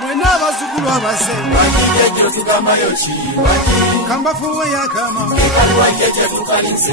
Mwena bazukulu abase Wakijeje tukama yochi Kamba fuwe ya kama Ekali wakeje tukalinse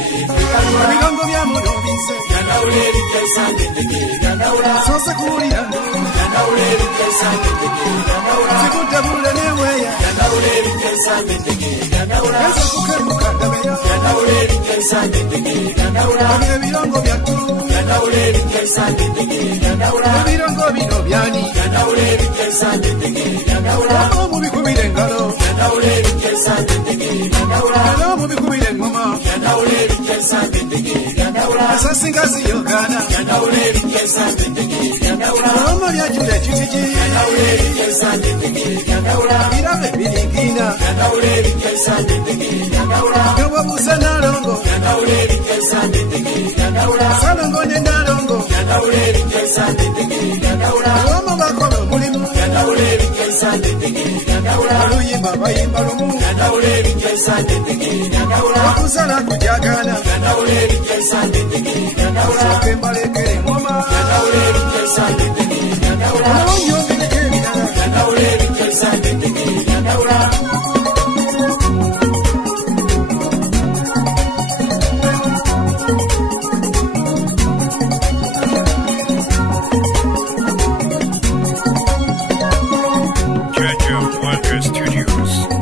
Milongo vya monobise Yana uleri kesa ndendege Yana ula Sose kuri yando Yana uleri kesa ndendege Yana ula Sikuta bule neweya Yana uleri kesa ndendege Yana ula Enzo kukemuka dabeya Yana uleri kesa ndendege Yana ula Kame milongo vya tu Yana uleri kesa ndendege Yana ula Milongo vino vyani Yana uleri kesa ndendege Yana ula Wamo mubikubile ngalo Yana uleri kesa ndendege Yana ula Wamo mubikubile ngoma Yana uleri kesa ndendege Yana ula Asasi ngazi yogana Yana uleri kesa ndendege Yana ula Wamo ya jule chichichi Yana uleri kesa ndendege Yana ula Mirabe biligina Yana uleri kesa ndendege Yana ula Gawa busa nalongo Yana uleri kesa ndendege Yana ula Salongo nenda longo Yana uleri kesa ndendege Yana ula Wamo bakolo mulimu Yana uleri kesa ndendege Yana ula Aluyimba bayimba lumu Yana uleri kesa ndendege Yana ula Wakusala kujagana Yana uleri kesa ndendege Yana ula Soke mbalekele ngoma Yana uleri kesa ndendege Yana ula Alonyo bileke minana Yana uleri kesa ndendege Yana ula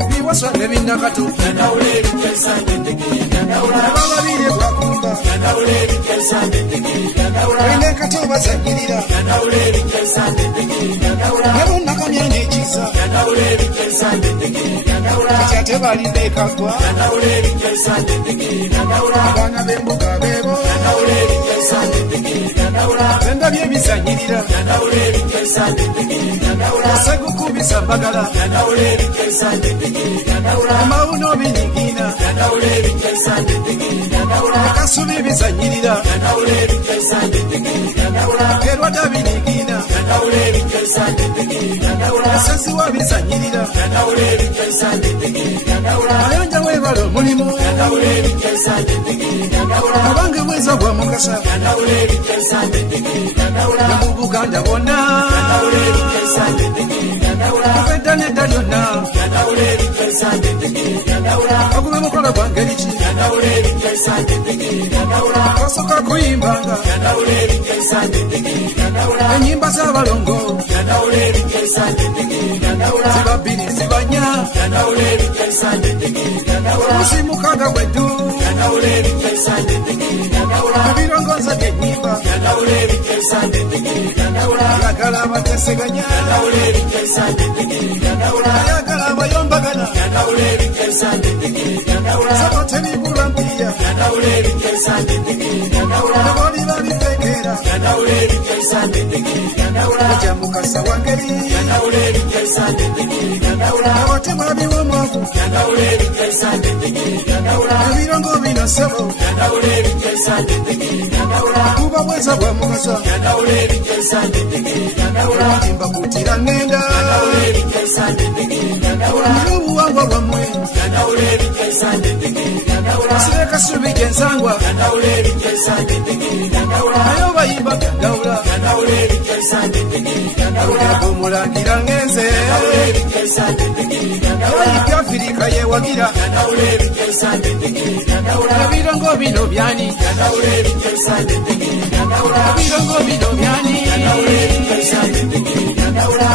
Biwasa nebinakatu Yana uleri kesa ndendege Yana ula Abababire bwakumba Yana uleri kesa ndendege Yana ula Wene kato basanyirira Yana uleri kesa ndendege Yana ula Nebo nakamyanje ekisa Yana uleri kesa ndendege Yana ula Akyate balinde kagwa Yana uleri kesa ndendege Yana ula Abaana b'embuga bebo Yana uleri kesa ndendege Yana ula Zenda byebizanyirira Yana uleri kesa ndendege Yana ula Segukubisa mbagala Yana uleri kesa ndendege Yana ula Amawuno binyigina Yana uleri kesa ndendege Yana ula Akasubi bizanyirira Yana uleri kesa ndendege Yana ula Erwada binyigina Yana uleri kesa ndendege Yana ula Asasi wa bizanyirira Yana uleri kesa ndendege Yana ula Ayonja webalo mulimu Yana uleri kesa ndendege Yana ula Abange bweza bwa mugasa Yana uleri kesa ndendege Yana ula Mu Buganda bonna Yana uleri kesa ndendege Yana ula Kubedda nedda lyonna Yana uleri kesa ndendege Yana ula Ogube mukolo gwa ngeri ki Yana uleri kesa ndendege Yana ula Osoka kuyimbanga Yana uleri kesa ndendege Yana ula Enyimba z'abalongo Yana uleri kesa ndendege Yana ula ziba bbiri ziba nnya Yana uleri kesa ndendege Yana ula Oluusi mukaaga bweddu Yana uleri kesa ndendege Yana ula ebirongoza by'ennyimba Yana uleri kesa ndendege Yana ula ayagala abateseganya Yana uleri kesa ndendege Yana ula ayagala abayombagana Yana uleri kesa ndendege Yana ula sabo tebigulwa mpiya Yana uleri kesa ndendege Yana ula neboli babitegeera Yana uleri kesa ndendege Yana ula ojja mukasa wa ngeri Yana uleri kesa ndendege Yana ula abatema biwomwavu Yana uleri kesa ndendege Yana ula ebirongo bino sebo Yana uleri kesa ndendege Yana ula kuba bweza bwa mugasa Yana uleri kesa ndendege Yana ula timba kutira ngenda Yana uleri kesa ndendege Yana ula era obuwangwa bwammwe Yana uleri kesa ndendege Yana ula sire kasubi gyensangwa Yana uleri kesa ndendege Yana ula naye obayimba byandawula Yana uleri kesa ndendege Yana ula omulangira ngenze Yana uleri kesa ndendege Yana ula ayibya Afirika yewagira Yana uleri kesa ndendege Yana ula ebirongo bino byani Yana uleri kesa ndendege Yana ula ebirongo bino byani Yana uleri kesa ndendege Yana ula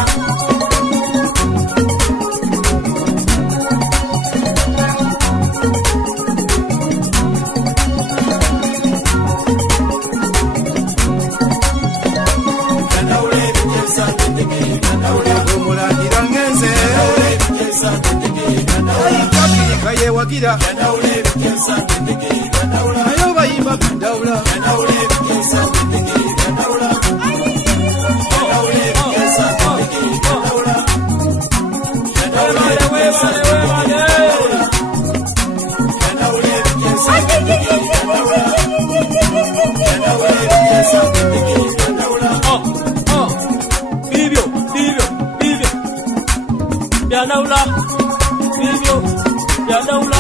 Yana uleri kesa ndendege Yana ula omulangira ngenze kesa ndendege Yana ula ayibya Afirika yewagira Yana uleri kesa ndendege Yana ula naye obayimba byandawula Yana uleri kesa ndendege Yana ula Yana uleri kesa ndendege Yana ula Yana uleri kesa ndendege Yana uleri kesa ndendege Yana ula Yana uleri kesa ndendege Yana ula Vivyo Byanaula Vivyo Byanaula